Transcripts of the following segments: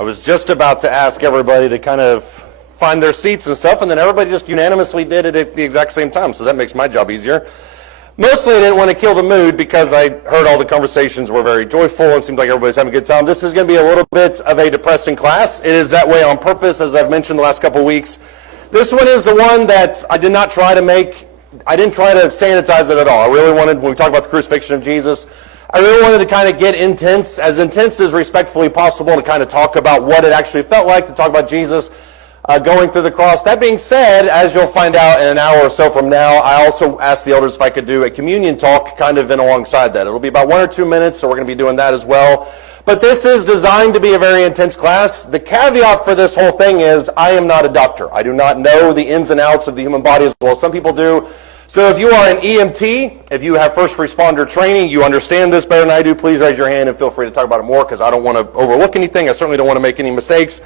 I was just about to ask everybody to kind of find their seats and stuff, and then everybody just unanimously did it at the exact same time, so that makes my job easier. Mostly I didn't want to kill the mood because I heard all the conversations were very joyful and seemed like everybody's having a good time. This is going to be a little bit of a depressing class. It is that way on purpose, as I've mentioned the last couple of weeks. This one is the one that I did not try to make, I didn't try to sanitize it at all. I really wanted, when we talk about the crucifixion of Jesus, I really wanted to kind of get intense as respectfully possible, to kind of talk about what it actually felt like to talk about Jesus going through the cross. That being said, as you'll find out in an hour or so from now, I also asked the elders if I could do a communion talk kind of in alongside that. It'll be about 1 or 2 minutes, so we're going to be doing that as well. But this is designed to be a very intense class. The caveat for this whole thing is I am not a doctor. I do not know the ins and outs of the human body as well as some people do. So if you are an EMT, if you have first responder training, you understand this better than I do, please raise your hand and feel free to talk about it more, because I don't want to overlook anything. I certainly don't want to make any mistakes.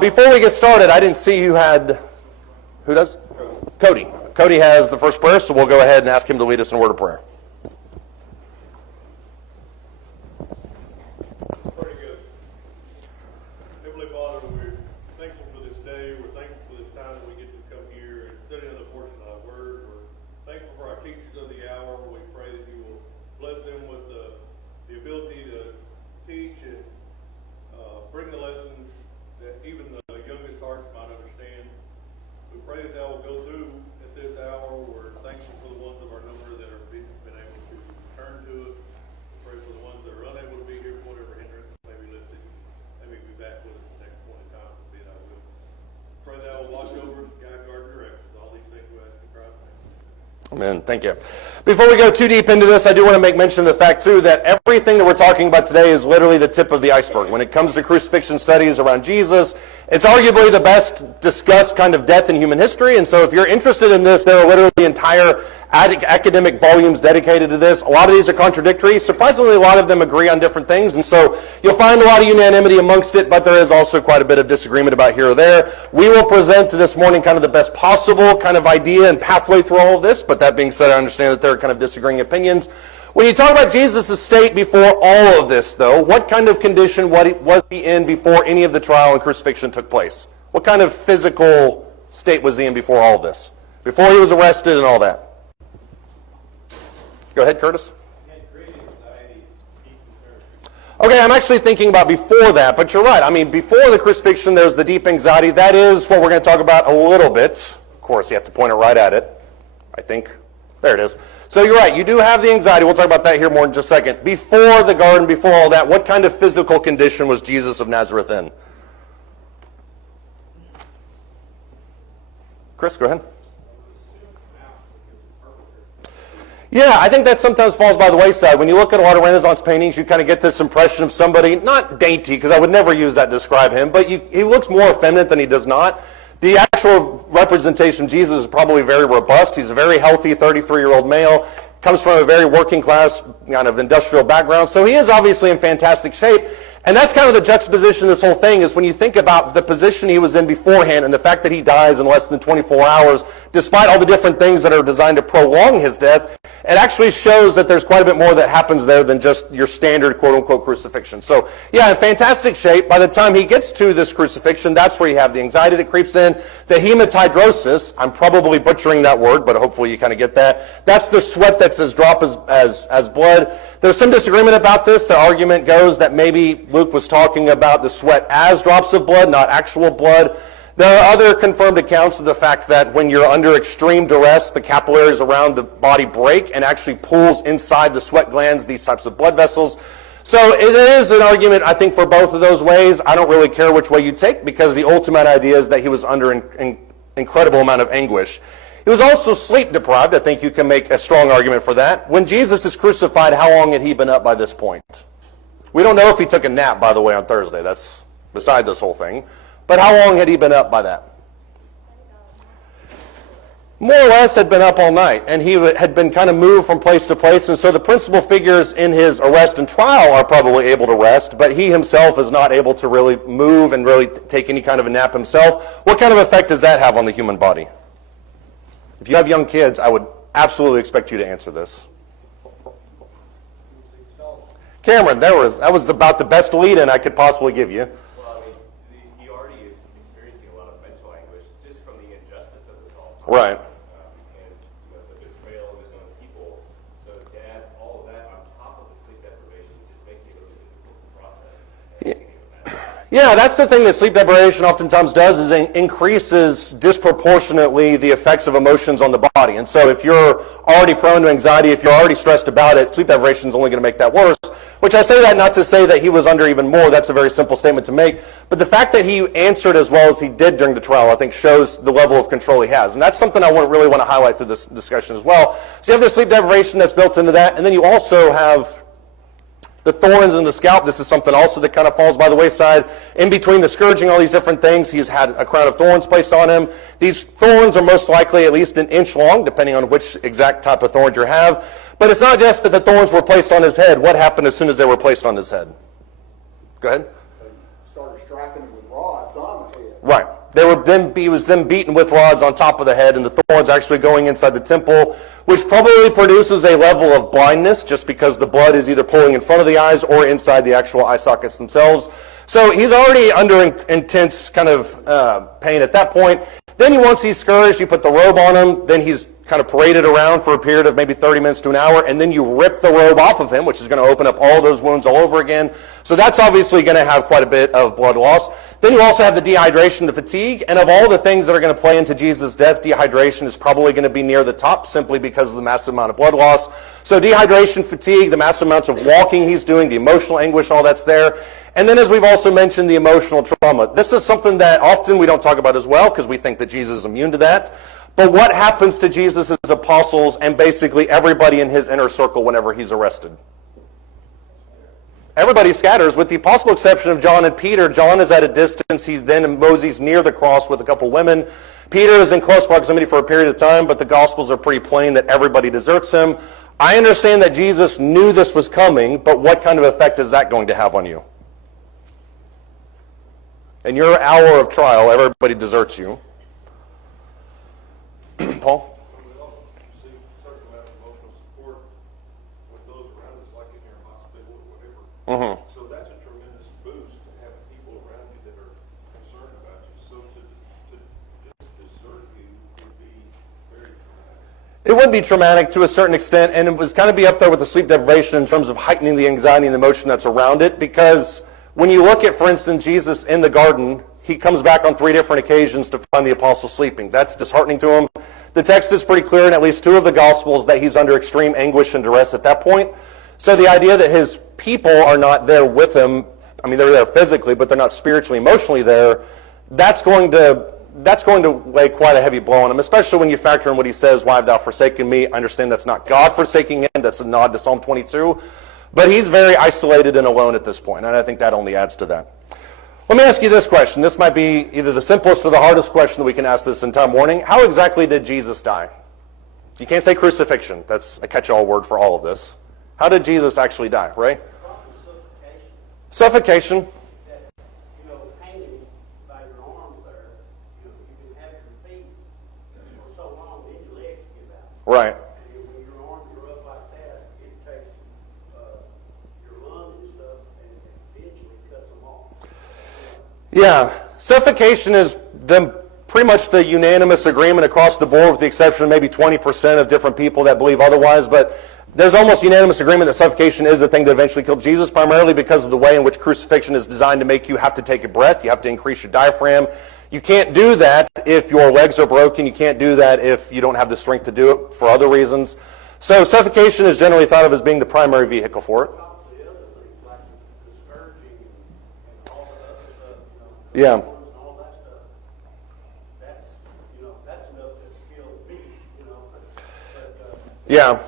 Before we get started, I didn't see who had, who does? Cody. Cody has the first prayer, so we'll go ahead and ask him to lead us in a word of prayer. Pretty good. Heavenly Father, we're thankful for this day. We're thankful for this time that we get to come here and study another portion of thy word. We're thankful for our teachers of the hour. We pray that you will bless them with the ability to teach and bring the lessons that even the youngest hearts might understand. We pray that will go through at this hour. We're thankful for the ones of our number that have been able to return to us. We pray for the ones that are unable to be here for whatever hindrance may be listed. Maybe be back with us the next point in time, be thy will. Pray that will watch over us, guide, guard, direct us. All these things we ask in Christ's name. Amen. Thank you. Before we go too deep into this, I do want to make mention of the fact, too, that everything that we're talking about today is literally the tip of the iceberg. When it comes to crucifixion studies around Jesus, it's arguably the best discussed kind of death in human history. And so if you're interested in this, there are literally entire academic volumes dedicated to this. A lot of these are contradictory. Surprisingly, a lot of them agree on different things. And so you'll find a lot of unanimity amongst it, but there is also quite a bit of disagreement about here or there. We will present this morning kind of the best possible kind of idea and pathway through all of this. But that being said, I understand that there are kind of disagreeing opinions. When you talk about Jesus' state before all of this, though, what kind of condition was he in before any of the trial and crucifixion took place? What kind of physical state was he in before all of this? Before he was arrested and all that? Go ahead, Curtis. Okay, I'm actually thinking about before that, but you're right. I mean, before the crucifixion, there's the deep anxiety. That is what we're going to talk about a little bit. Of course, you have to point it right at it, I think. There it is. So you're right. You do have the anxiety. We'll talk about that here more in just a second. Before the garden, before all that, what kind of physical condition was Jesus of Nazareth in? Chris, go ahead. Yeah, I think that sometimes falls by the wayside. When you look at a lot of Renaissance paintings, you kind of get this impression of somebody, not dainty, because I would never use that to describe him, but he looks more effeminate than he does not. The actual representation of Jesus is probably very robust. He's a very healthy 33-year-old male, comes from a very working class kind of industrial background, so he is obviously in fantastic shape. And that's kind of the juxtaposition of this whole thing, is when you think about the position he was in beforehand and the fact that he dies in less than 24 hours, despite all the different things that are designed to prolong his death, it actually shows that there's quite a bit more that happens there than just your standard quote-unquote crucifixion. So, yeah, in fantastic shape. By the time he gets to this crucifixion, that's where you have the anxiety that creeps in. The hematidrosis, I'm probably butchering that word, but hopefully you kind of get that. That's the sweat that's as drop as blood. There's some disagreement about this. The argument goes that maybe Luke was talking about the sweat as drops of blood, not actual blood. There are other confirmed accounts of the fact that when you're under extreme duress, the capillaries around the body break and actually pulls inside the sweat glands, these types of blood vessels. So it is an argument, I think, for both of those ways. I don't really care which way you take, because the ultimate idea is that he was under an incredible amount of anguish. He was also sleep deprived. I think you can make a strong argument for that. When Jesus is crucified, how long had he been up by this point? We don't know if he took a nap, by the way, on Thursday. That's beside this whole thing. But how long had he been up by that? More or less had been up all night, and he had been kind of moved from place to place, and so the principal figures in his arrest and trial are probably able to rest, but he himself is not able to really move and really take any kind of a nap himself. What kind of effect does that have on the human body? If you have young kids, I would absolutely expect you to answer this. Cameron, that was about the best lead-in I could possibly give you. Well, Right. And the betrayal of his own people. So to add all of that on top of the sleep deprivation just makes it really difficult to process. Yeah, that's the thing that sleep deprivation oftentimes does is it increases disproportionately the effects of emotions on the body. And so if you're already prone to anxiety, if you're already stressed about it, sleep deprivation is only going to make that worse. Which I say that not to say that he was under even more. That's a very simple statement to make. But the fact that he answered as well as he did during the trial, I think, shows the level of control he has. And that's something I really want to highlight through this discussion as well. So you have the sleep deprivation that's built into that, and then you also have the thorns in the scalp. This is something also that kind of falls by the wayside. In between the scourging, all these different things, he's had a crown of thorns placed on him. These thorns are most likely at least an inch long, depending on which exact type of thorns you have. But it's not just that the thorns were placed on his head. What happened as soon as they were placed on his head? Go ahead. They started striking him with rods on the head. Right. He was then beaten with rods on top of the head, and the thorns actually going inside the temple, which probably produces a level of blindness just because the blood is either pulling in front of the eyes or inside the actual eye sockets themselves. So he's already under intense kind of pain at that point. Then once he's scourged, you put the robe on him, then he's kind of paraded around for a period of maybe 30 minutes to an hour, and then you rip the robe off of him, which is going to open up all those wounds all over again. So that's obviously going to have quite a bit of blood loss. Then you also have the dehydration, the fatigue, and of all the things that are going to play into Jesus' death, dehydration is probably going to be near the top simply because of the massive amount of blood loss. So dehydration, fatigue, the massive amounts of walking he's doing, the emotional anguish, all that's there. And then as we've also mentioned, the emotional trauma. This is something that often we don't talk about as well because we think that Jesus is immune to that. But what happens to Jesus' apostles and basically everybody in his inner circle whenever he's arrested? Everybody scatters, with the possible exception of John and Peter. John is at a distance. He's then Moses near the cross with a couple women. Peter is in close proximity for a period of time, but the Gospels are pretty plain that everybody deserts him. I understand that Jesus knew this was coming, but what kind of effect is that going to have on you? In your hour of trial, everybody deserts you. Paul? We also see a certain amount of emotional support with those around us, like in your hospital or whatever. Mm-hmm. So that's a tremendous boost to have people around you that are concerned about you. So to just desert you would be very traumatic. It would be traumatic to a certain extent, and it was kind of be up there with the sleep deprivation in terms of heightening the anxiety and the emotion that's around it, because when you look at, for instance, Jesus in the garden, he comes back on 3 different occasions to find the apostles sleeping. That's disheartening to him. The text is pretty clear in at least 2 of the Gospels that he's under extreme anguish and duress at that point. So the idea that his people are not there with him, I mean, they're there physically, but they're not spiritually, emotionally there, that's going to lay quite a heavy blow on him, especially when you factor in what he says, "Why have thou forsaken me?" I understand that's not God forsaking him. That's a nod to Psalm 22. But he's very isolated and alone at this point, and I think that only adds to that. Let me ask you this question. This might be either the simplest or the hardest question that we can ask this entire morning. How exactly did Jesus die? You can't say crucifixion. That's a catch-all word for all of this. How did Jesus actually die, Ray? Suffocation. That, hanging by your arms there, you can have your feet for so long, then your legs give out. Right. And when your arms are up like that, it takes your lung and stuff and eventually cuts them off. Yeah, suffocation is pretty much the unanimous agreement across the board, with the exception of maybe 20% of different people that believe otherwise. But there's almost unanimous agreement that suffocation is the thing that eventually killed Jesus, primarily because of the way in which crucifixion is designed to make you have to take a breath. You have to increase your diaphragm. You can't do that if your legs are broken. You can't do that if you don't have the strength to do it for other reasons. So suffocation is generally thought of as being the primary vehicle for it. The other things like the scourging and all the other stuff, Yeah. and all that stuff, that's enough to kill me, But, Yeah.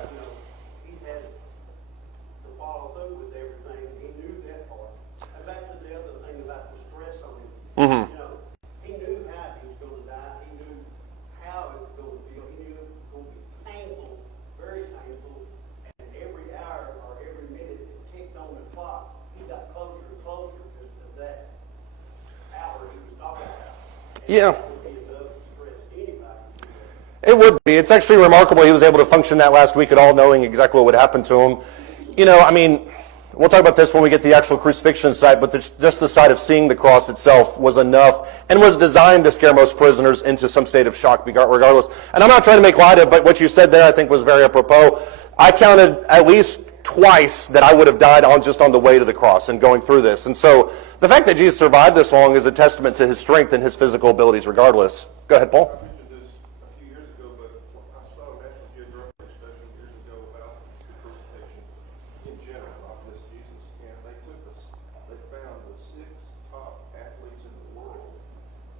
he had to follow through with everything. He knew that part. And back to the other thing about the stress on him. Mm-hmm. He knew how he was going to die. He knew how it was going to feel. He knew it was going to be painful, very painful. And every hour or every minute it ticked on the clock, he got closer and closer to that hour he was talking about. And Yeah. that would be enough to stress anybody. It would be. It's actually remarkable he was able to function that last week at all, knowing exactly what would happen to him. we'll talk about this when we get to the actual crucifixion site, but just the sight of seeing the cross itself was enough and was designed to scare most prisoners into some state of shock regardless. And I'm not trying to make light of it, but what you said there I think was very apropos. I counted at least twice that I would have died just on the way to the cross and going through this. And so the fact that Jesus survived this long is a testament to his strength and his physical abilities regardless. Go ahead, Paul. I mentioned this a few years ago, but I saw a National Geographic special years ago about the crucifixion in general, not just Jesus. And they found the 6 top athletes in the world,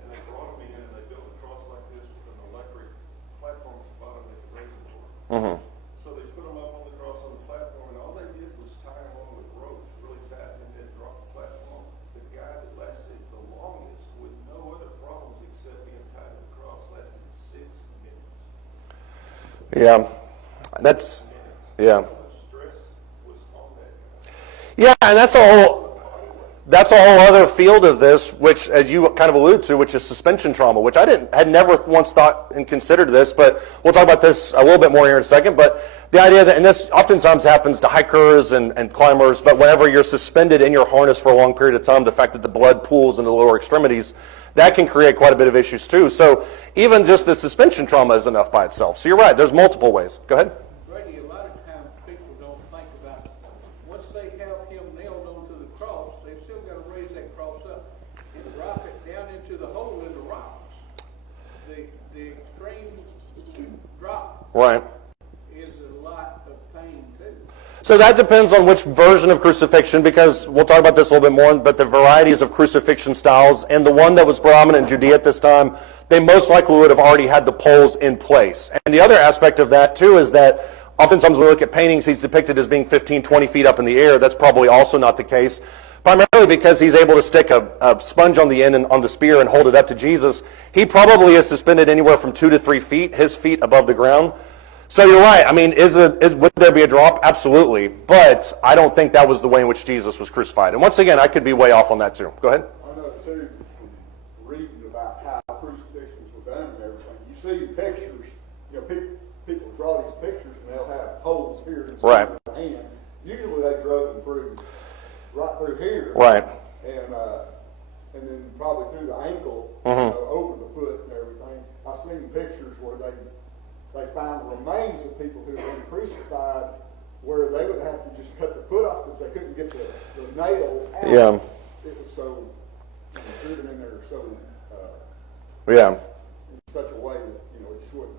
and they brought them in and they built a cross like this with an electric platform at the bottom they could raise it for. Mm-hmm. So they put them up on the cross on the platform, and all they did was tie them on with ropes really tight and then drop the platform. The guy that lasted the longest with no other problems except being tied to the cross lasted 6 minutes. Yeah, that's, yeah. How much stress was on that guy? Yeah, and that's a whole other field of this, which, as you kind of alluded to, which is suspension trauma, which I had never once thought and considered this, but we'll talk about this a little bit more here in a second. But the idea that, and this oftentimes happens to hikers and climbers, but whenever you're suspended in your harness for a long period of time, the fact that the blood pools into the lower extremities, that can create quite a bit of issues too. So even just the suspension trauma is enough by itself. So you're right, there's multiple ways. Go ahead. Brady, a lot of times people don't think about, once they have him nailed onto the cross, they've still got to raise that cross up and drop it down into the hole in the rocks. The extreme drop Right. is a lot of pain too. So that depends on which version of crucifixion, because we'll talk about this a little bit more, but the varieties of crucifixion styles, and the one that was prominent in Judea at this time, they most likely would have already had the poles in place. And the other aspect of that too is that oftentimes when we look at paintings, he's depicted as being 15, 20 feet up in the air. That's probably also not the case, primarily because he's able to stick a sponge on the end and on the spear and hold it up to Jesus. He probably is suspended anywhere from 2 to 3 feet, his feet above the ground. So you're right. I mean, would there be a drop? Absolutely. But I don't think that was the way in which Jesus was crucified. And once again, I could be way off on that too. Go ahead. I know too, from reading about how crucifixions were done and everything. You see pictures, you know, people draw these pictures and they'll have holes here in the Right. center of the hand. Usually they drove them right through here. Right. And then probably through the ankle, over the foot and everything. I've seen pictures where they found the remains of people who had been crucified where they would have to just cut the foot off because they couldn't get the nail out. Yeah. It was so driven in there Yeah. in such a way that, it just wouldn't.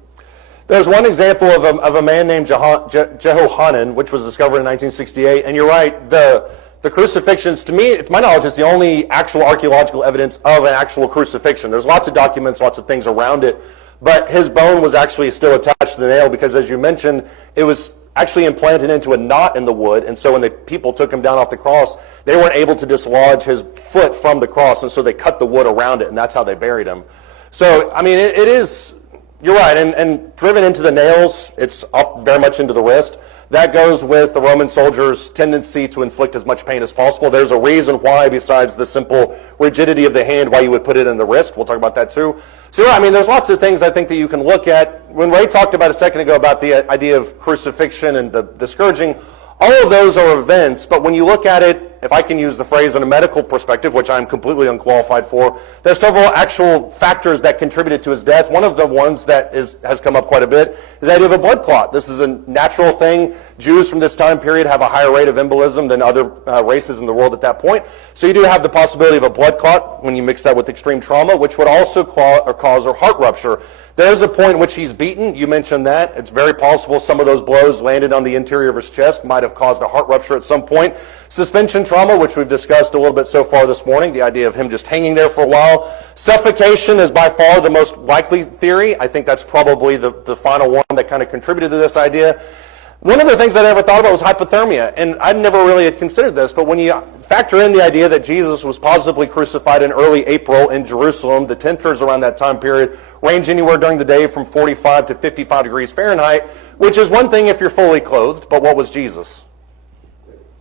There's one example of a man named Jehohanan, which was discovered in 1968. And you're right, the crucifixions, to me, to my knowledge, is the only actual archaeological evidence of an actual crucifixion. There's lots of documents, lots of things around it. But his bone was actually still attached to the nail because, as you mentioned, it was actually implanted into a knot in the wood. And so when the people took him down off the cross, they weren't able to dislodge his foot from the cross. And so they cut the wood around it, and that's how they buried him. So, I mean, it is, you're right. And driven into the nails, it's up very much into the wrist. That goes with the Roman soldiers' tendency to inflict as much pain as possible. There's a reason why, besides the simple rigidity of the hand, why you would put it in the wrist. We'll talk about that too. So, yeah, I mean, there's lots of things I think that you can look at. When Ray talked about a second ago about the idea of crucifixion and the scourging, all of those are events, but when you look at it, if I can use the phrase in a medical perspective, which I'm completely unqualified for, there's several actual factors that contributed to his death. One of the ones that has come up quite a bit is the idea of a blood clot. This is a natural thing. Jews from this time period have a higher rate of embolism than other races in the world at that point. So you do have the possibility of a blood clot when you mix that with extreme trauma, which would also cause a heart rupture. There's a point in which he's beaten. You mentioned that. It's very possible some of those blows landed on the interior of his chest might have caused a heart rupture at some point. Suspension trauma, which we've discussed a little bit so far this morning, the idea of him just hanging there for a while. Suffocation is by far the most likely theory. I think that's probably the final one that kind of contributed to this idea. One of the things I never thought about was hypothermia, and I never really had considered this, but when you factor in the idea that Jesus was possibly crucified in early April in Jerusalem, the temperatures around that time period range anywhere during the day from 45 to 55 degrees Fahrenheit, which is one thing if you're fully clothed, but what was Jesus?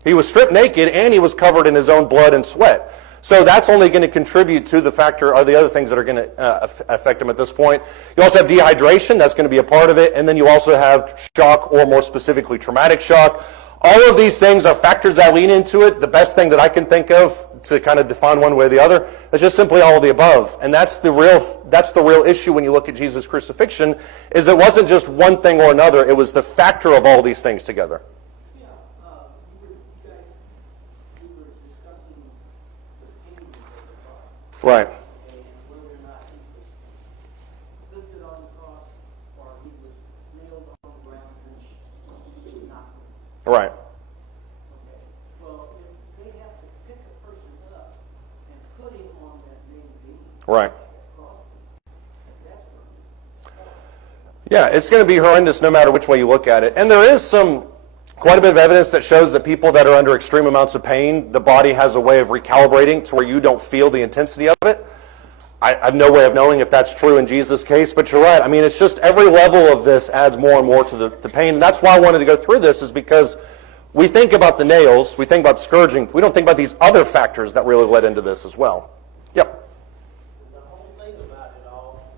He was stripped naked, and he was covered in his own blood and sweat. So that's only going to contribute to the factor or the other things that are going to affect him at this point. You also have dehydration. That's going to be a part of it. And then you also have shock, or more specifically traumatic shock. All of these things are factors that lean into it. The best thing that I can think of to kind of define one way or the other is just simply all of the above. And that's the real issue when you look at Jesus' crucifixion, is it wasn't just one thing or another, it was the factor of all these things together. Yeah, we were discussing the pain of the cross. Right. And whether or not he was lifted on the cross or he was nailed on the ground and knocked. Right. Okay. Well, if they have to pick a person up and put him on that main beam, Right. cross, that's Yeah, it's going to be horrendous no matter which way you look at it. And there is quite a bit of evidence that shows that people that are under extreme amounts of pain, the body has a way of recalibrating to where you don't feel the intensity of it. I have no way of knowing if that's true in Jesus' case, but you're right. I mean, it's just every level of this adds more and more to the pain. And that's why I wanted to go through this, is because we think about the nails, we think about scourging, we don't think about these other factors that really led into this as well. Yep. the whole thing about it all,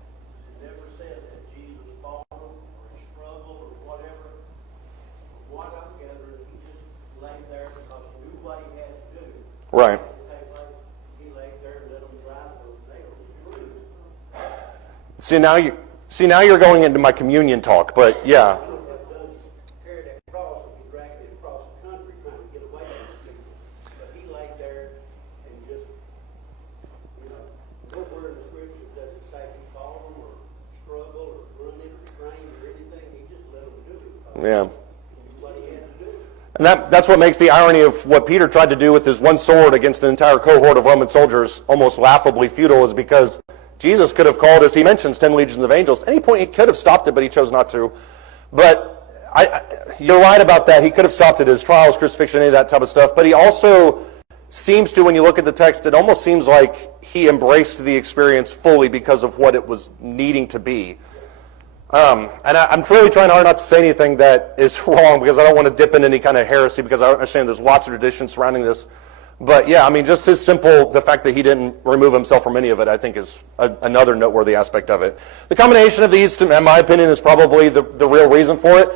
it never said that Jesus fought or he struggled or whatever. From what I'm gathering, he just laid there because he knew what he had to do. Right. He laid there and let them drive those nails through. See, now you're going into my communion talk, but yeah. He would have done carry that cross and be dragging it across the country trying to get away from these people. But he laid there and just, nowhere in the scriptures does it say he fought them or struggled or grunted or strained or anything. He just let them do it. Yeah. He knew what he had to do. And that's what makes the irony of what Peter tried to do with his one sword against an entire cohort of Roman soldiers almost laughably futile, is because Jesus could have called, as he mentions, 10 legions of angels. At any point he could have stopped it, but he chose not to. But you're right about that. He could have stopped it, his trials, crucifixion, any of that type of stuff. But he also seems to, when you look at the text, it almost seems like he embraced the experience fully because of what it was needing to be. And I'm really trying hard not to say anything that is wrong, because I don't want to dip into any kind of heresy, because I understand there's lots of traditions surrounding this. But yeah, I mean, just the fact that he didn't remove himself from any of it, I think is another noteworthy aspect of it. The combination of these, in my opinion, is probably the real reason for it.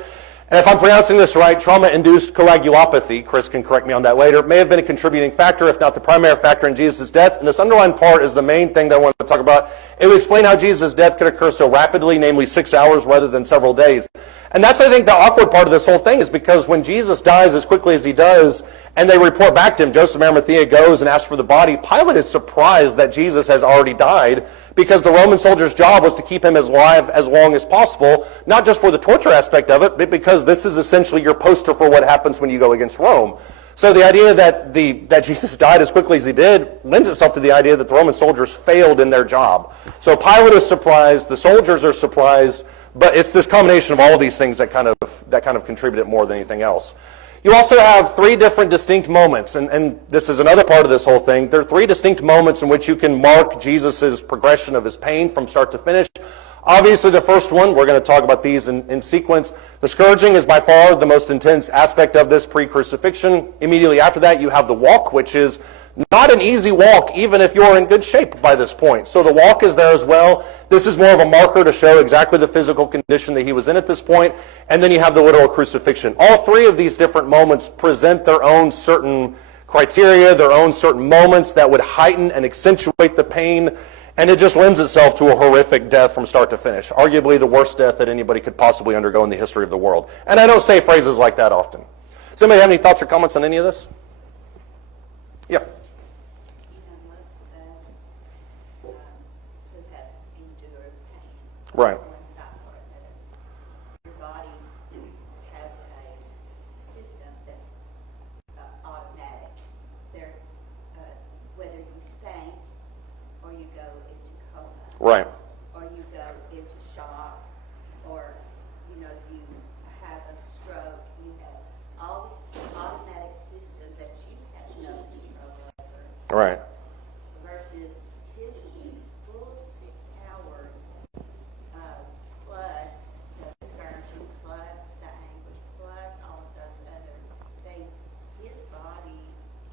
And if I'm pronouncing this right, trauma-induced coagulopathy, Chris can correct me on that later, may have been a contributing factor, if not the primary factor, in Jesus' death. And this underlying part is the main thing that I want to talk about. It would explain how Jesus' death could occur so rapidly, namely 6 hours rather than several days. And that's, I think, the awkward part of this whole thing, is because when Jesus dies as quickly as he does, and they report back to him, Joseph of Arimathea goes and asks for the body, Pilate is surprised that Jesus has already died, because the Roman soldier's job was to keep him alive as long as possible, not just for the torture aspect of it, but because this is essentially your poster for what happens when you go against Rome. So the idea that Jesus died as quickly as he did lends itself to the idea that the Roman soldiers failed in their job. So Pilate is surprised, the soldiers are surprised, but it's this combination of all of these things that kind of contribute it more than anything else. You also have 3 different distinct moments, and this is another part of this whole thing. There are 3 distinct moments in which you can mark Jesus' progression of his pain from start to finish. Obviously, the first one, we're going to talk about these in sequence. The scourging is by far the most intense aspect of this pre-crucifixion. Immediately after that, you have the walk, which is not an easy walk, even if you're in good shape by this point. So the walk is there as well. This is more of a marker to show exactly the physical condition that he was in at this point. And then you have the literal crucifixion. All 3 of these different moments present their own certain criteria, their own certain moments that would heighten and accentuate the pain. And it just lends itself to a horrific death from start to finish. Arguably the worst death that anybody could possibly undergo in the history of the world. And I don't say phrases like that often. Does anybody have any thoughts or comments on any of this? Yeah. Right. Your body has a system that's automatic. Whether you faint or you go into coma, Right. or you go into shock, or you have a stroke, you have all these automatic systems that you have no control over. Right. Versus his full 6 hours plus the scourging, plus the anguish, plus all of those other things. His body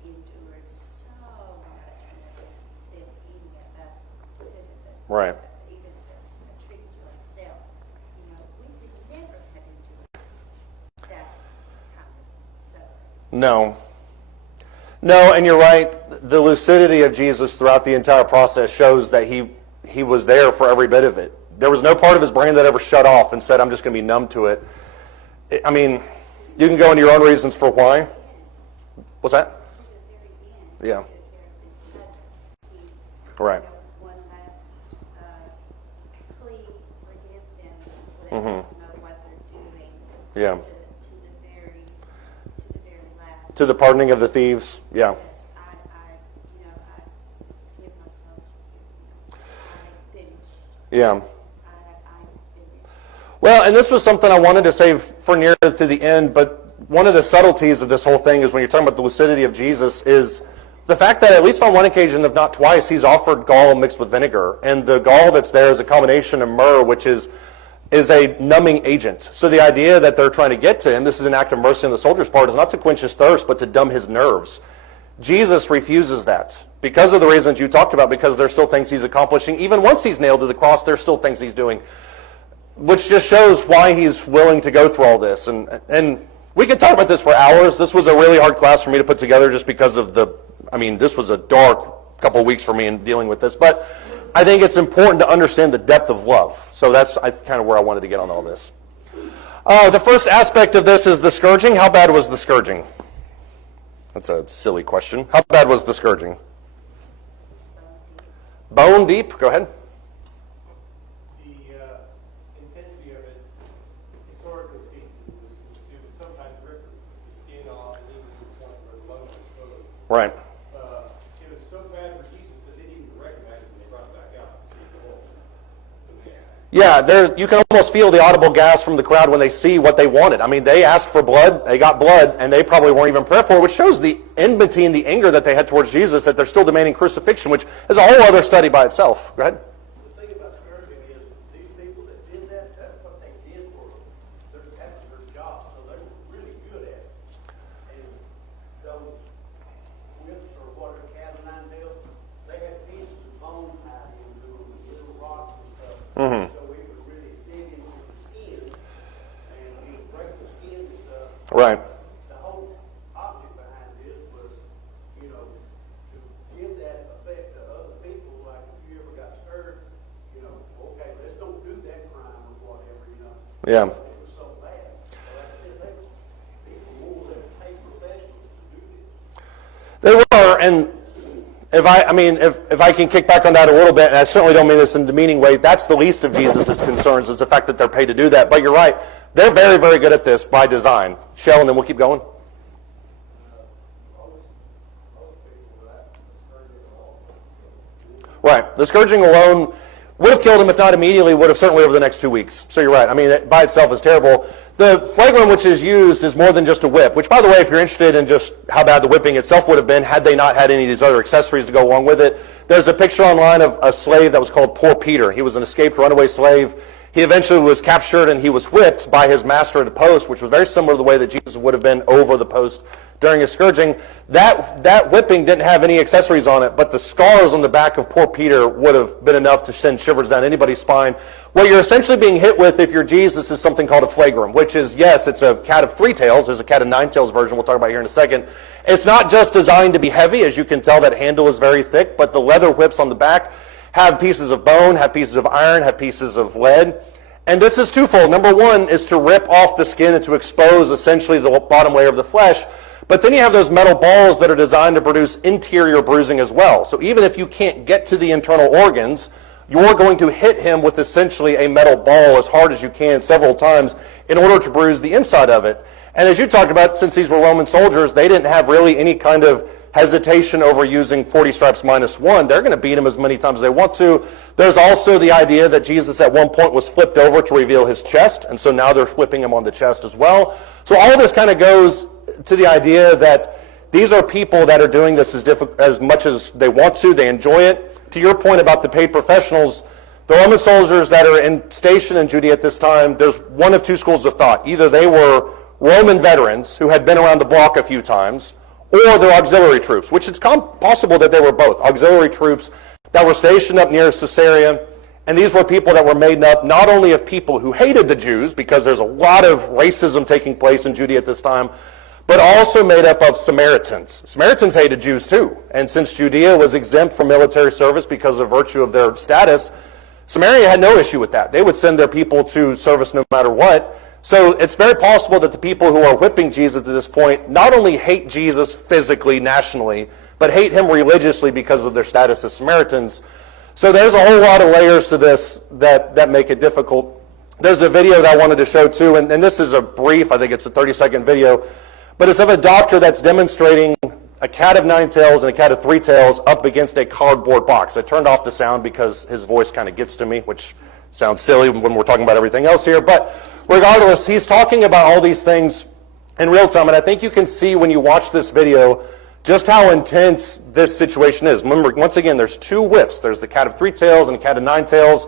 endured so much more than any of us could have. Right. Even attributed to ourselves. We could never have endured that kind of suffering. No. No, and you're right. The lucidity of Jesus throughout the entire process shows that he was there for every bit of it. There was no part of his brain that ever shut off and said, I'm just going to be numb to it. I mean, you can go into your own reasons for why. What's that? Yeah. Right. One last plea, forgive them, let Mm-hmm. them know what they're doing. Yeah. To the very last. To the pardoning of the thieves. Yeah. I give myself to you. I finished. Yeah. I finished. Well, and this was something I wanted to save for near to the end, but one of the subtleties of this whole thing is when you're talking about the lucidity of Jesus is the fact that at least on one occasion, if not twice, he's offered gall mixed with vinegar. And the gall that's there is a combination of myrrh, which is a numbing agent. So the idea that they're trying to get to him, this is an act of mercy on the soldier's part, is not to quench his thirst, but to numb his nerves. Jesus refuses that because of the reasons you talked about, because there's still things he's accomplishing. Even once he's nailed to the cross, there's still things he's doing, which just shows why he's willing to go through all this. And we could talk about this for hours. This was a really hard class for me to put together just because of this was a dark couple of weeks for me in dealing with this. But I think it's important to understand the depth of love. So that's kind of where I wanted to get on all this. The first aspect of this is the scourging. How bad was the scourging? That's a silly question. How bad was the scourging? Bone deep? Go ahead. The intensity of it, historically speaking, it would sometimes rip the skin off and even to the point where the bone was exposed. Right. It was so bad for Jesus that they didn't even recognize it when they brought it back out to see the hole. Yeah, you can almost feel the audible gasp from the crowd when they see what they wanted. I mean, they asked for blood, they got blood, and they probably weren't even prepared for it, which shows the enmity and the anger that they had towards Jesus, that they're still demanding crucifixion, which is a whole other study by itself. Go ahead. The thing about scourging is these people that did that, that's what they did for them. That's their job, so they were really good at it. And those whips or what are cat o' nine tails, they had pieces of bone tied into them with little rocks and stuff. Mm-hmm. So we would really dig into the skin and you would break the skin and stuff. Right. The whole object behind this was, to give that effect to other people, like if you ever got scared, okay, let's don't do that crime or whatever, Yeah. It was so bad. So like I said, people more than pay professionals to do this. They were, and if I can kick back on that a little bit, and I certainly don't mean this in a demeaning way, that's the least of Jesus' concerns, is the fact that they're paid to do that. But you're right, they're very, very good at this by design. Shell, and then we'll keep going. Right. The scourging alone would have killed him, if not immediately, would have certainly over the next 2 weeks. So you're right. I mean, it by itself is terrible. The flagrum which is used is more than just a whip, which, by the way, if you're interested in just how bad the whipping itself would have been had they not had any of these other accessories to go along with it, there's a picture online of a slave that was called Poor Peter. He was an escaped runaway slave. He eventually was captured and he was whipped by his master at a post, which was very similar to the way that Jesus would have been over the post during his scourging. That whipping didn't have any accessories on it, but the scars on the back of poor Peter would have been enough to send shivers down anybody's spine. What you're essentially being hit with if you're Jesus is something called a flagrum, which is, yes, it's a cat of 3 tails. There's a cat of 9 tails version we'll talk about here in a second. It's not just designed to be heavy. As you can tell, that handle is very thick, but the leather whips on the back have pieces of bone, have pieces of iron, have pieces of lead. And this is twofold. Number one is to rip off the skin and to expose essentially the bottom layer of the flesh. But then you have those metal balls that are designed to produce interior bruising as well. So even if you can't get to the internal organs, you're going to hit him with essentially a metal ball as hard as you can several times in order to bruise the inside of it. And as you talked about, since these were Roman soldiers, they didn't have really any kind of hesitation over using 40 stripes minus 1. They're going to beat him as many times as they want to. There's also the idea that Jesus at one point was flipped over to reveal his chest, and so now they're flipping him on the chest as well. So all of this kind of goes to the idea that these are people that are doing this as much as they want to. They enjoy it. To your point about the paid professionals, the Roman soldiers that are stationed in Judea at this time, there's one of two schools of thought. Either they were Roman veterans who had been around the block a few times, or they're auxiliary troops, which it's possible that they were both. Auxiliary troops that were stationed up near Caesarea, and these were people that were made up not only of people who hated the Jews, because there's a lot of racism taking place in Judea at this time, but also made up of Samaritans. Samaritans hated Jews too, and since Judea was exempt from military service because of virtue of their status, Samaria had no issue with that. They would send their people to service no matter what. So it's very possible that the people who are whipping Jesus at this point not only hate Jesus physically, nationally, but hate him religiously because of their status as Samaritans. So there's a whole lot of layers to this that make it difficult. There's a video that I wanted to show too, and this is a brief, I think it's a 30-second video, but it's of a doctor that's demonstrating a cat of 9 tails and a cat of 3 tails up against a cardboard box. I turned off the sound because his voice kind of gets to me, which sounds silly when we're talking about everything else here. But regardless, he's talking about all these things in real time, and I think you can see when you watch this video just how intense this situation is. Remember, once again, there's 2 whips. There's the cat of 3 tails and a cat of 9 tails.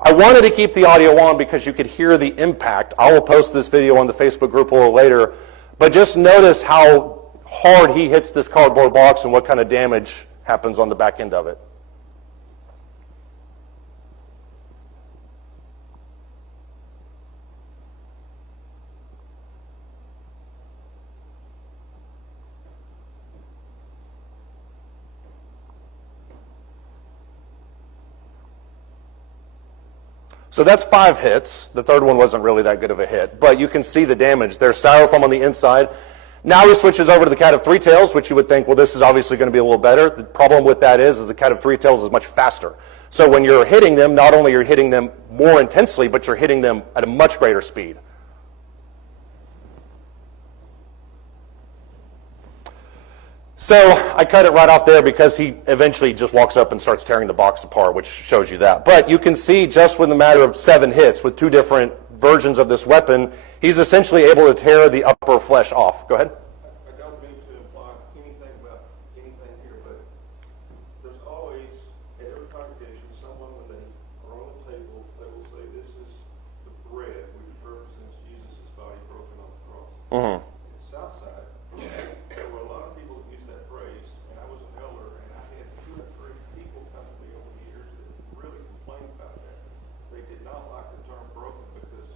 I wanted to keep the audio on because you could hear the impact. I will post this video on the Facebook group a little later, but just notice how hard he hits this cardboard box and what kind of damage happens on the back end of it. So that's 5 hits. The third one wasn't really that good of a hit, but you can see the damage. There's styrofoam on the inside. Now he switches over to the cat of 3 tails, which you would think, well, this is obviously going to be a little better. The problem with that is the cat of 3 tails is much faster. So when you're hitting them, not only are you hitting them more intensely, but you're hitting them at a much greater speed. So I cut it right off there because he eventually just walks up and starts tearing the box apart, which shows you that. But you can see just with a matter of 7 hits with 2 different versions of this weapon, he's essentially able to tear the upper flesh off. Go ahead. I don't mean to imply anything about anything here, but there's always, at every congregation, someone when they are on the table, they will say, this is the bread which represents Jesus' body broken on the cross. Mm-hmm. Southside, there were a lot of people that used that phrase, and I was an elder, and I had 2 or 3 people come to me over the years that really complained about that. They did not like the term broken because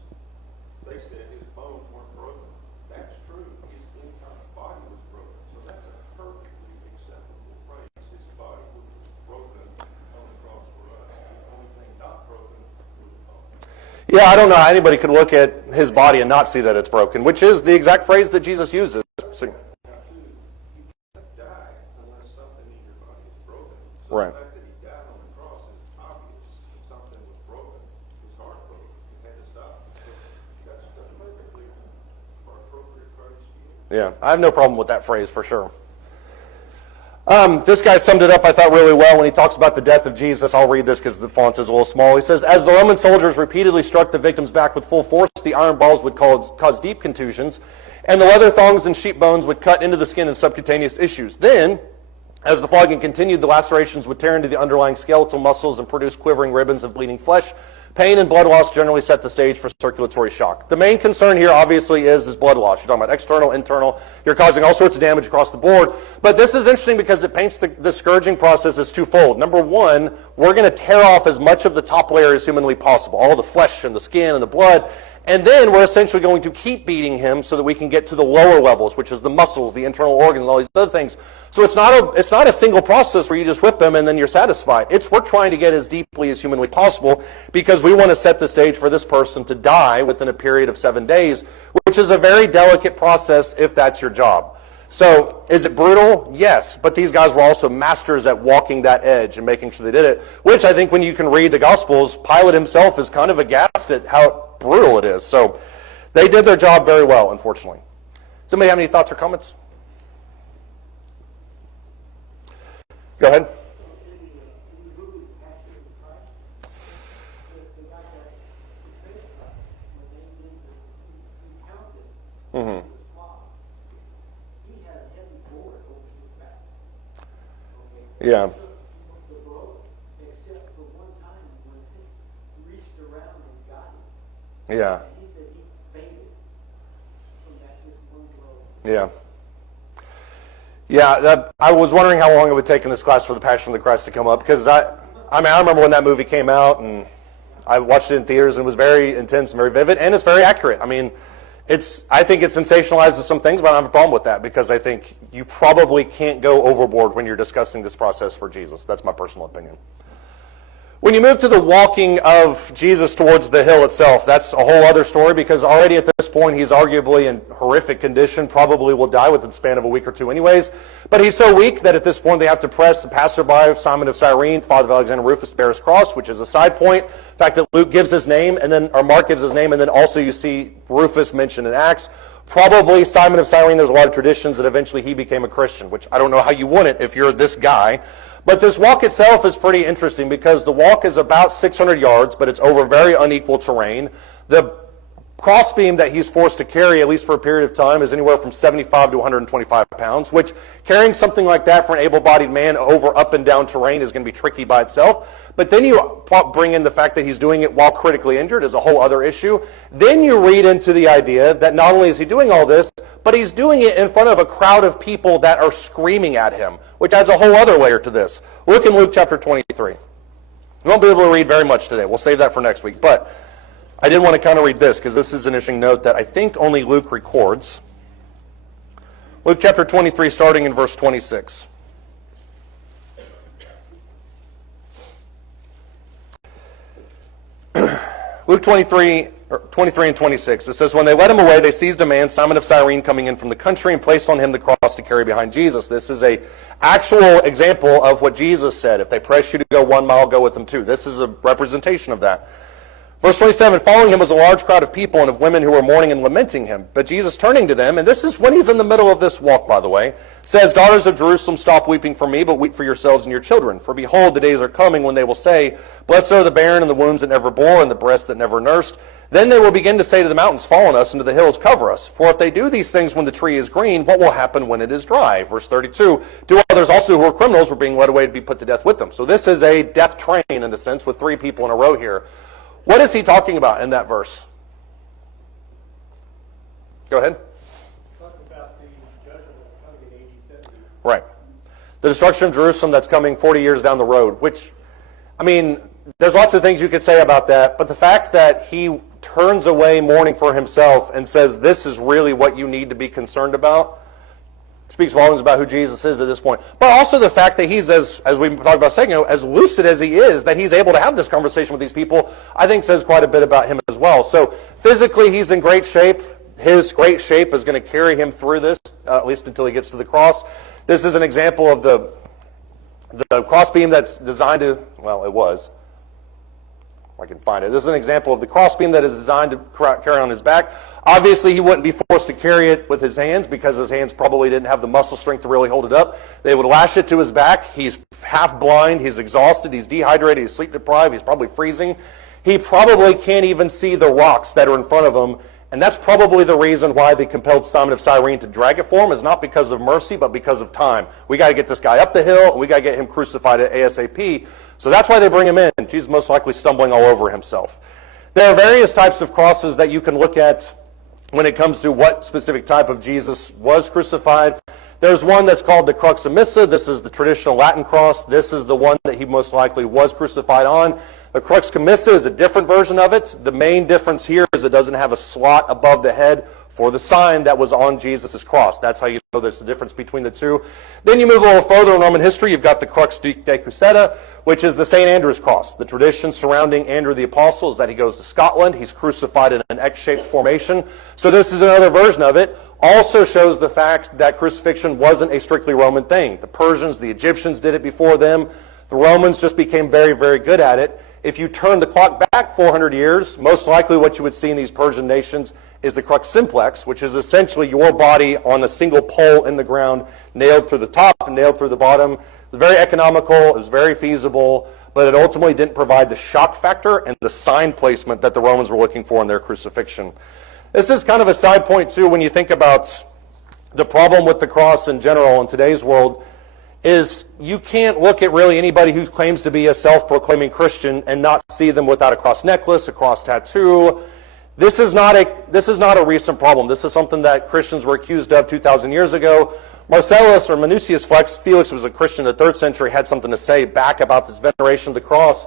they said his bones weren't broken. That's true. His entire body was broken. So that's a perfectly acceptable phrase. His body was broken on the cross for us. The only thing not broken was the bone. Yeah, I don't know how anybody could look at his body and not see that it's broken, which is the exact phrase that Jesus uses. So, Now, too, you can't die unless something in your body is broken. So Right. the fact that he died on the cross is obvious that something was broken. His heart broke. He had to stop. So that's perfectly for appropriate phrase to use. yeah, I have no problem with that phrase for sure. This guy summed it up, I thought, really well when he talks about the death of Jesus. I'll read this because the font is a little small. He says, as the Roman soldiers repeatedly struck the victim's back with full force, the iron balls would cause deep contusions, and the leather thongs and sheep bones would cut into the skin and subcutaneous issues. Then, as the flogging continued, the lacerations would tear into the underlying skeletal muscles and produce quivering ribbons of bleeding flesh. Pain and blood loss generally set the stage for circulatory shock. The main concern here, obviously, is blood loss. You're talking about external, internal. You're causing all sorts of damage across the board. But this is interesting because it paints the scourging process as twofold. Number one, we're going to tear off as much of the top layer as humanly possible, all the flesh and the skin and the blood. And then we're essentially going to keep beating him so that we can get to the lower levels, which is the muscles, the internal organs, all these other things. So it's not a single process where you just whip him and then you're satisfied. We're trying to get as deeply as humanly possible because we want to set the stage for this person to die within a period of 7 days, which is a very delicate process if that's your job. So is it brutal? Yes, but these guys were also masters at walking that edge and making sure they did it, which I think when you can read the Gospels, Pilate himself is kind of aghast at how brutal it is. So they did their job very well, unfortunately. Somebody have any thoughts or comments? Go ahead. Mm-hmm. Yeah. Yeah. Yeah. Yeah, I was wondering how long it would take in this class for the Passion of the Christ to come up, because I remember when that movie came out, and I watched it in theaters, and it was very intense and very vivid, and it's very accurate. I mean, I think it sensationalizes some things, but I don't have a problem with that because I think you probably can't go overboard when you're discussing this process for Jesus. That's my personal opinion. When you move to the walking of Jesus towards the hill itself, that's a whole other story because already at this point he's arguably in horrific condition, probably will die within the span of a week or two anyways. But he's so weak that at this point they have to press the passerby, Simon of Cyrene, father of Alexander Rufus, to bear his cross, which is a side point. The fact that Luke gives his name, or Mark gives his name, and then also you see Rufus mentioned in Acts. Probably Simon of Cyrene, there's a lot of traditions that eventually he became a Christian, which I don't know how you wouldn't if you're this guy. But this walk itself is pretty interesting because the walk is about 600 yards, but it's over very unequal terrain. The crossbeam that he's forced to carry, at least for a period of time, is anywhere from 75 to 125 pounds, which carrying something like that for an able-bodied man over up and down terrain is going to be tricky by itself. But then you bring in the fact that he's doing it while critically injured is a whole other issue. Then you read into the idea that not only is he doing all this, but he's doing it in front of a crowd of people that are screaming at him, which adds a whole other layer to this. Look in Luke chapter 23. We won't be able to read very much today. We'll save that for next week. But I did want to kind of read this because this is an interesting note that I think only Luke records. Luke chapter 23, starting in verse 26. Luke 23 and 26. It says, when they led him away, they seized a man, Simon of Cyrene, coming in from the country, and placed on him the cross to carry behind Jesus. This is an actual example of what Jesus said. If they press you to go 1 mile, go with them 2. This is a representation of that. Verse 27, following him was a large crowd of people and of women who were mourning and lamenting him. But Jesus turning to them, and this is when he's in the middle of this walk, by the way, says, daughters of Jerusalem, stop weeping for me, but weep for yourselves and your children. For behold, the days are coming when they will say, blessed are the barren and the wombs that never bore and the breasts that never nursed. Then they will begin to say to the mountains, fall on us, and to the hills, cover us. For if they do these things when the tree is green, what will happen when it is dry? Verse 32, 2 others also who were criminals were being led away to be put to death with them. So this is a death train, in a sense, with 3 people in a row here. What is he talking about in that verse? Go ahead. Talk about the judgment that's coming in AD 70. Right. The destruction of Jerusalem that's coming 40 years down the road, which, I mean, there's lots of things you could say about that, but the fact that he turns away mourning for himself and says this is really what you need to be concerned about speaks volumes about who Jesus is at this point. But also the fact that he's, as we talked about a second ago, as lucid as he is, that he's able to have this conversation with these people, I think says quite a bit about him as well. So physically he's in great shape. His great shape is going to carry him through this, at least until he gets to the cross. This is an example of the crossbeam that's designed to, well, it was. I can find it. This is an example of the crossbeam that is designed to carry on his back. Obviously, he wouldn't be forced to carry it with his hands because his hands probably didn't have the muscle strength to really hold it up. They would lash it to his back. He's half blind. He's exhausted. He's dehydrated. He's sleep deprived. He's probably freezing. He probably can't even see the rocks that are in front of him. And that's probably the reason why they compelled Simon of Cyrene to drag it for him, is not because of mercy, but because of time. We got to get this guy up the hill, and we got to get him crucified at ASAP. So that's why they bring him in. Jesus most likely stumbling all over himself. There are various types of crosses that you can look at when it comes to what specific type of Jesus was crucified. There's one that's called the crux emissa. This is the traditional Latin cross. This is the one that he most likely was crucified on. The crux emissa is a different version of it. The main difference here is it doesn't have a slot above the head for the sign that was on Jesus' cross. That's how you know there's a difference between the two. Then you move a little further in Roman history. You've got the crux de Cruseta, which is the St. Andrew's cross. The tradition surrounding Andrew the Apostle is that he goes to Scotland. He's crucified in an X-shaped formation. So this is another version of it. Also shows the fact that crucifixion wasn't a strictly Roman thing. The Persians, the Egyptians did it before them. The Romans just became very, very good at it. If you turn the clock back 400 years, most likely what you would see in these Persian nations is the crux simplex, which is essentially your body on a single pole in the ground, nailed through the top and nailed through the bottom. It was very economical, it was very feasible, but it ultimately didn't provide the shock factor and the sign placement that the Romans were looking for in their crucifixion. This is kind of a side point, too, when you think about the problem with the cross in general in today's world, is you can't look at really anybody who claims to be a self-proclaiming Christian and not see them without a cross necklace, a cross tattoo. This is not a recent problem. This is something that Christians were accused of 2,000 years ago. Marcellus or Minucius Felix was a Christian in the 3rd century, had something to say back about this veneration of the cross.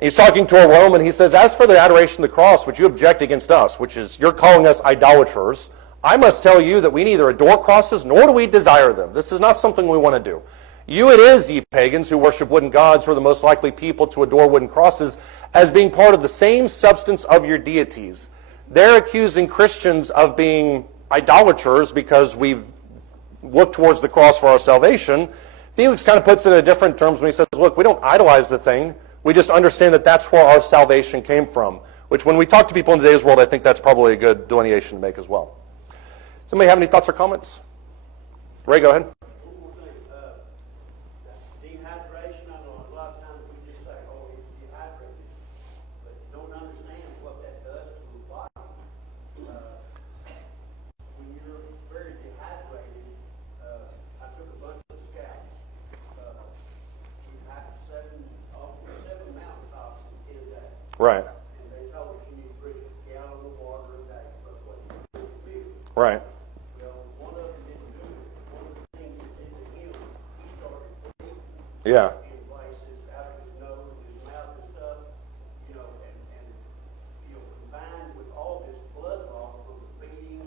He's talking to a Roman. He says, as for the adoration of the cross, which you object against us, which is you're calling us idolaters, I must tell you that we neither adore crosses nor do we desire them. This is not something we want to do. You it is, ye pagans, who worship wooden gods, who are the most likely people to adore wooden crosses, as being part of the same substance of your deities. They're accusing Christians of being idolaters because we've looked towards the cross for our salvation. Felix kind of puts it in different terms when he says, look, we don't idolize the thing. We just understand that that's where our salvation came from, which when we talk to people in today's world, I think that's probably a good delineation to make as well. Somebody have any thoughts or comments? Ray, go ahead. One more thing, dehydration, I know a lot of times we just say, oh, he's dehydrated, but you don't understand what that does to the body. When you're very dehydrated, I took a bunch of scouts. We hiked seven mountaintops in 10 days. Right. And they told us you need to drink a gallon of water a day, but what you do is big. Right. Well, one of them didn't do it. One of the things that did to him, he started bleeding Yeah. in places, out of his nose, his mouth and stuff, and combined with all this blood loss from the beating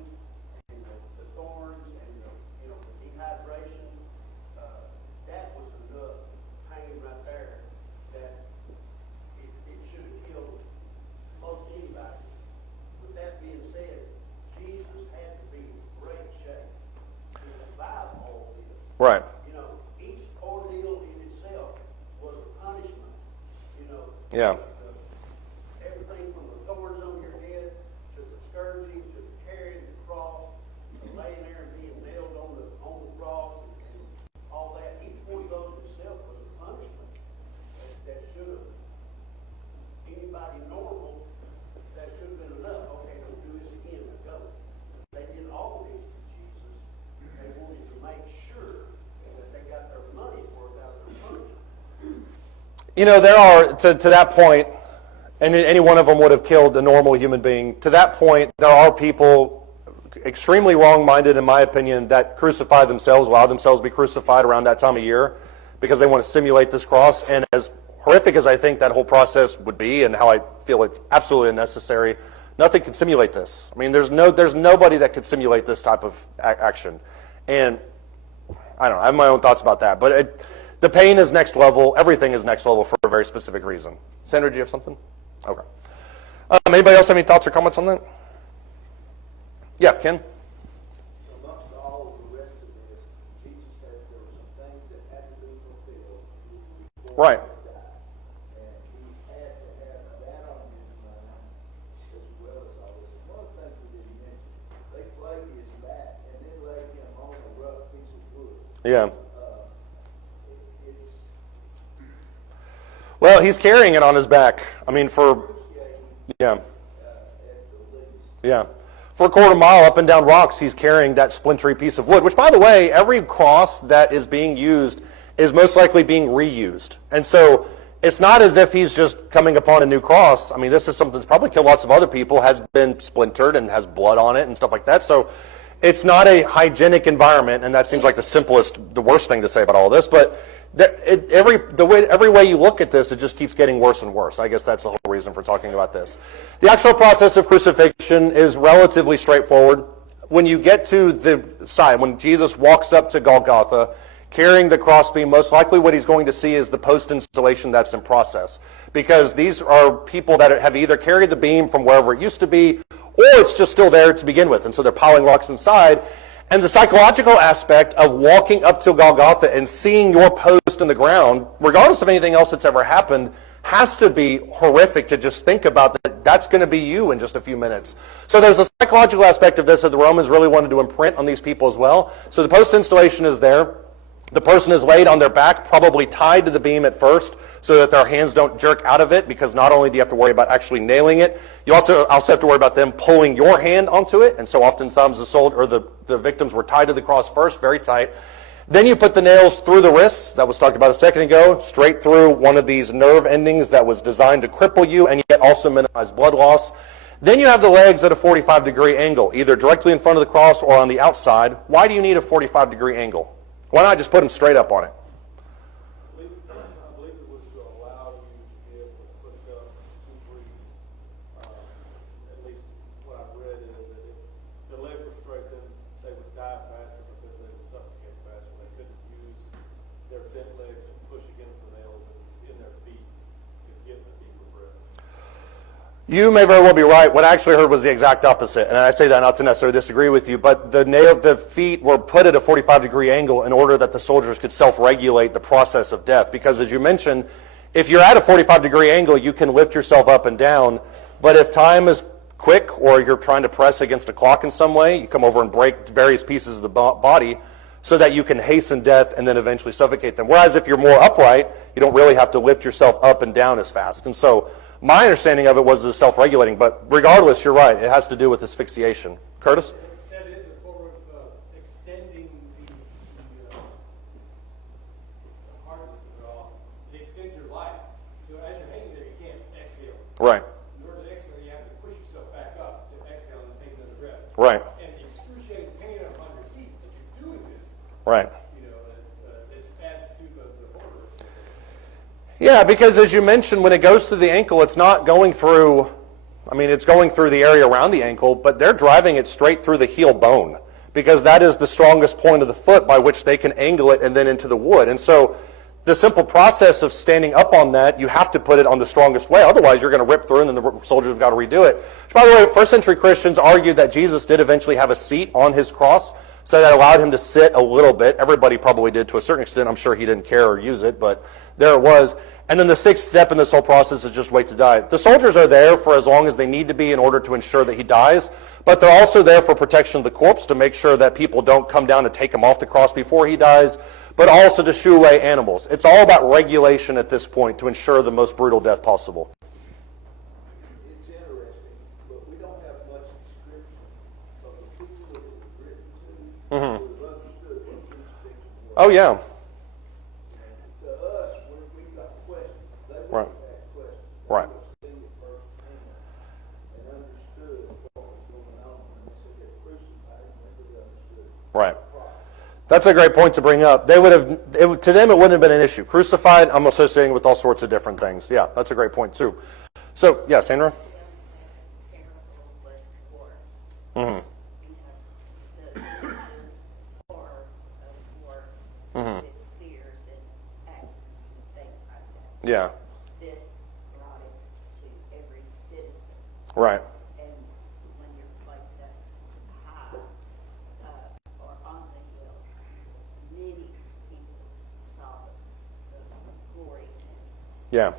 and the thorns and the dehydration, that was enough pain right there that it should have killed most anybody. With that being said, Jesus had to be in great shape to survive all this. Right. Each ordeal in itself was a punishment. Yeah. Everything from the thorns on your head to the scourging to carrying the cross, to laying there and being nailed on the cross and all that. Each one of those itself was a punishment that should have anybody normal. That should have been enough. Okay, don't do this again. Let's go. They did all this to Jesus. They wanted to make sure that they got their money's worth out of their punishment. There are, to that point, and any one of them would have killed a normal human being. To that point, there are people extremely wrong-minded, in my opinion, that crucify themselves, allow themselves to be crucified around that time of year because they want to simulate this cross. And as horrific as I think that whole process would be and how I feel it's absolutely unnecessary, nothing can simulate this. I mean, there's nobody that could simulate this type of action. And I don't know, I have my own thoughts about that. But the pain is next level. Everything is next level for a very specific reason. Sandra, do you have something? Okay. Anybody else have any thoughts or comments on that? Yeah, Ken? Amongst all of the rest of this, Jesus said there were some things that had to be fulfilled before Right. he died. And he had to have that on his mind as well as all this. One of the things we didn't mention, they flayed his back and then laid him on a rough piece of wood. Yeah. It's Well, he's carrying it on his back. I mean, yeah. Yeah. For a quarter mile up and down rocks, he's carrying that splintery piece of wood, which, by the way, every cross that is being used is most likely being reused. And so it's not as if he's just coming upon a new cross. I mean, this is something that's probably killed lots of other people, has been splintered and has blood on it and stuff like that. So it's not a hygienic environment, and that seems like the worst thing to say about all this. But every way you look at this, it just keeps getting worse and worse. I guess that's the whole reason for talking about this. The actual process of crucifixion is relatively straightforward. When you get to the side, when Jesus walks up to Golgotha, carrying the crossbeam, most likely what he's going to see is the post-installation that's in process. Because these are people that have either carried the beam from wherever it used to be, or it's just still there to begin with. And so they're piling rocks inside. And the psychological aspect of walking up to Golgotha and seeing your post in the ground, regardless of anything else that's ever happened, has to be horrific to just think about that. That's going to be you in just a few minutes. So there's a psychological aspect of this that the Romans really wanted to imprint on these people as well. So the post-installation is there. The person is laid on their back, probably tied to the beam at first, so that their hands don't jerk out of it, because not only do you have to worry about actually nailing it, you also have to worry about them pulling your hand onto it. And so oftentimes the victims were tied to the cross first, very tight. Then you put the nails through the wrists, that was talked about a second ago, straight through one of these nerve endings that was designed to cripple you and yet also minimize blood loss. Then you have the legs at a 45-degree angle, either directly in front of the cross or on the outside. Why do you need a 45-degree angle? Why not just put them straight up on it? I believe it was to allow you to be able to put You may very well be right. What I actually heard was the exact opposite, and I say that not to necessarily disagree with you, but the feet were put at a 45-degree angle in order that the soldiers could self-regulate the process of death. Because as you mentioned, if you're at a 45-degree angle, you can lift yourself up and down, but if time is quick or you're trying to press against a clock in some way, you come over and break various pieces of the body so that you can hasten death and then eventually suffocate them. Whereas if you're more upright, you don't really have to lift yourself up and down as fast. And so my understanding of it was the self-regulating, but regardless, you're right. It has to do with asphyxiation. Curtis? That is a form of extending the hardness of it all. It extends your life. So as you're hanging there, you can't exhale. Right. In order to exhale, you have to push yourself back up to exhale and take another breath. Right. And the excruciating pain upon your feet that you're doing this, Right. you know, it adds to the horror. Yeah, because as you mentioned, when it goes through the ankle, it's not going through, it's going through the area around the ankle, but they're driving it straight through the heel bone because that is the strongest point of the foot by which they can angle it and then into the wood. And so the simple process of standing up on that, you have to put it on the strongest way. Otherwise, you're going to rip through and then the soldiers have got to redo it. Which, by the way, first century Christians argued that Jesus did eventually have a seat on his cross, so that allowed him to sit a little bit. Everybody probably did to a certain extent. I'm sure he didn't care or use it, but there it was. And then the sixth step in this whole process is just wait to die. The soldiers are there for as long as they need to be in order to ensure that he dies, but they're also there for protection of the corpse to make sure that people don't come down to take him off the cross before he dies, but also to shoo away animals. It's all about regulation at this point to ensure the most brutal death possible. It's interesting, but we don't have much description of the people that it was written to. Mhm. Who have understood what crucifixion was. Oh, yeah. To us, we've got questions. They Right. wouldn't have questions. Right. They would have seen it firsthand and understood what was going on. And they said they crucified him, they would have understood. Right. That's a great point to bring up. They would have, to them, it wouldn't have been an issue. Crucified, I'm associating with all sorts of different things. Yeah, that's a great point too. So, yeah, Sandra? Mm-hmm. The horror of war Mhm. with spears and axes and things like that. Yeah. This brought it to every citizen. Right. And when you're placed up high or on the hill, many people saw the gloriness. Yeah.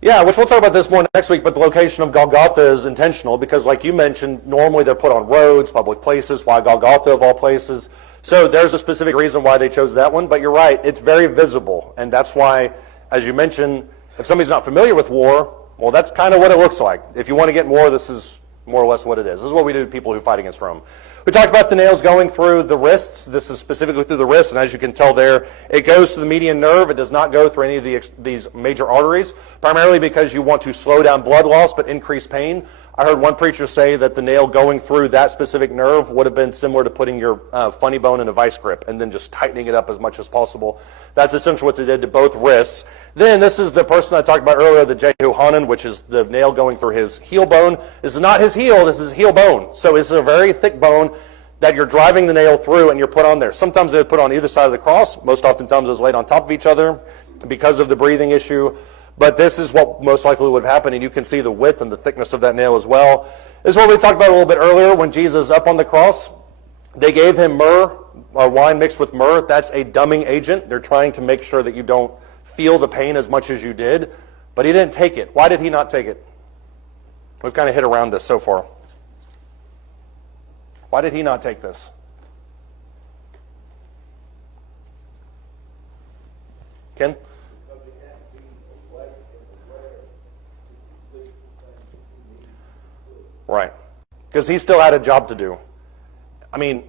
Yeah, which we'll talk about this more next week, but the location of Golgotha is intentional because, like you mentioned, normally they're put on roads, public places. Why Golgotha of all places? So there's a specific reason why they chose that one, but you're right, it's very visible. And that's why, as you mentioned, if somebody's not familiar with war, well, that's kind of what it looks like. If you want to get more, this is more or less what it is. This is what we do to people who fight against Rome. We talked about the nails going through the wrists. This is specifically through the wrists, and as you can tell there, it goes to the median nerve. It does not go through any of these major arteries, primarily because you want to slow down blood loss but increase pain. I heard one preacher say that the nail going through that specific nerve would have been similar to putting your funny bone in a vice grip and then just tightening it up as much as possible. That's essentially what they did to both wrists. Then this is the person I talked about earlier, the Jehu Hanan, which is the nail going through his heel bone. This is not his heel, this is heel bone. So it's a very thick bone that you're driving the nail through and you're put on there. Sometimes they're put on either side of the cross. Most oftentimes it was laid on top of each other because of the breathing issue. But this is what most likely would have happened, and you can see the width and the thickness of that nail as well. This is what we talked about a little bit earlier when Jesus is up on the cross. They gave him myrrh, or wine mixed with myrrh. That's a dumbing agent. They're trying to make sure that you don't feel the pain as much as you did. But he didn't take it. Why did he not take it? We've kind of hit around this so far. Why did he not take this? Ken? Right. Because he still had a job to do. I mean,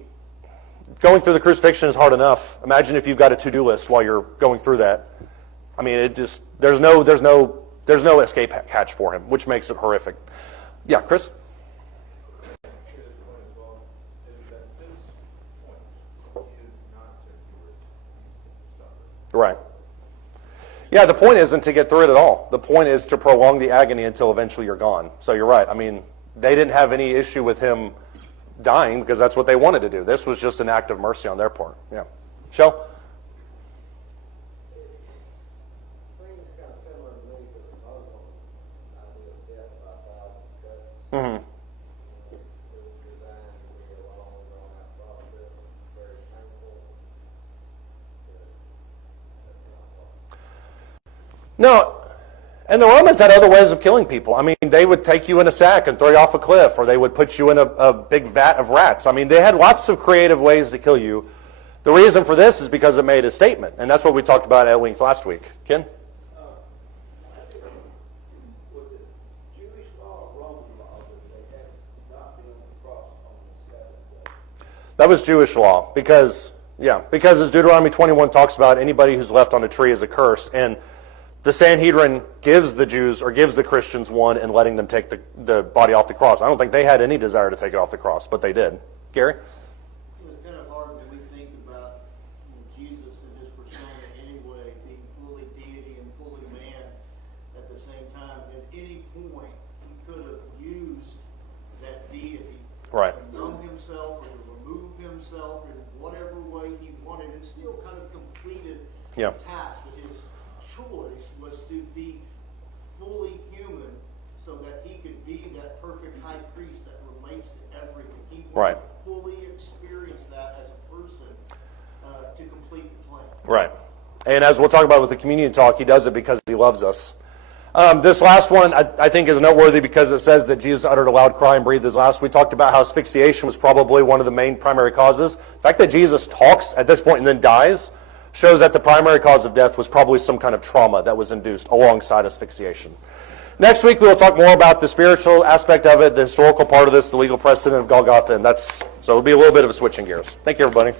going through the crucifixion is hard enough. Imagine if you've got a to-do list while you're going through that. I mean, it just there's no escape hatch for him, which makes it horrific. Yeah, Chris? Right. Yeah, the point isn't to get through it at all. The point is to prolong the agony until eventually you're gone. So you're right. I mean, they didn't have any issue with him dying because that's what they wanted to do. This was just an act of mercy on their part. Yeah. Shell? Seems kind of similar to me to the Muslim idea of No, and the Romans had other ways of killing people. I mean, they would take you in a sack and throw you off a cliff, or they would put you in a big vat of rats. I mean, they had lots of creative ways to kill you. The reason for this is because it made a statement, and that's what we talked about at length last week. Ken? Was it Jewish law or Roman law that they had not been on the cross on the Sabbath day? That was Jewish law, because as Deuteronomy 21 talks about, anybody who's left on a tree is accursed, and the Sanhedrin gives the Jews, or gives the Christians one in letting them take the body off the cross. I don't think they had any desire to take it off the cross, but they did. Gary? It was kind of hard when we think about Jesus and his persona anyway, being fully deity and fully man at the same time. At any point, he could have used that deity Right. to numb himself or to remove himself in whatever way he wanted, and still kind of completed Yeah. the task. But his choice was to be fully human so that he could be that perfect high priest that relates to everything. He wanted Right. to fully experience that as a person to complete the plan. Right. And as we'll talk about with the communion talk, he does it because he loves us. This last one, I think, is noteworthy because it says that Jesus uttered a loud cry and breathed his last. We talked about how asphyxiation was probably one of the main primary causes. The fact that Jesus talks at this point and then dies shows that the primary cause of death was probably some kind of trauma that was induced alongside asphyxiation. Next week, we will talk more about the spiritual aspect of it, the historical part of this, the legal precedent of Golgotha, and so it'll be a little bit of a switching gears. Thank you, everybody.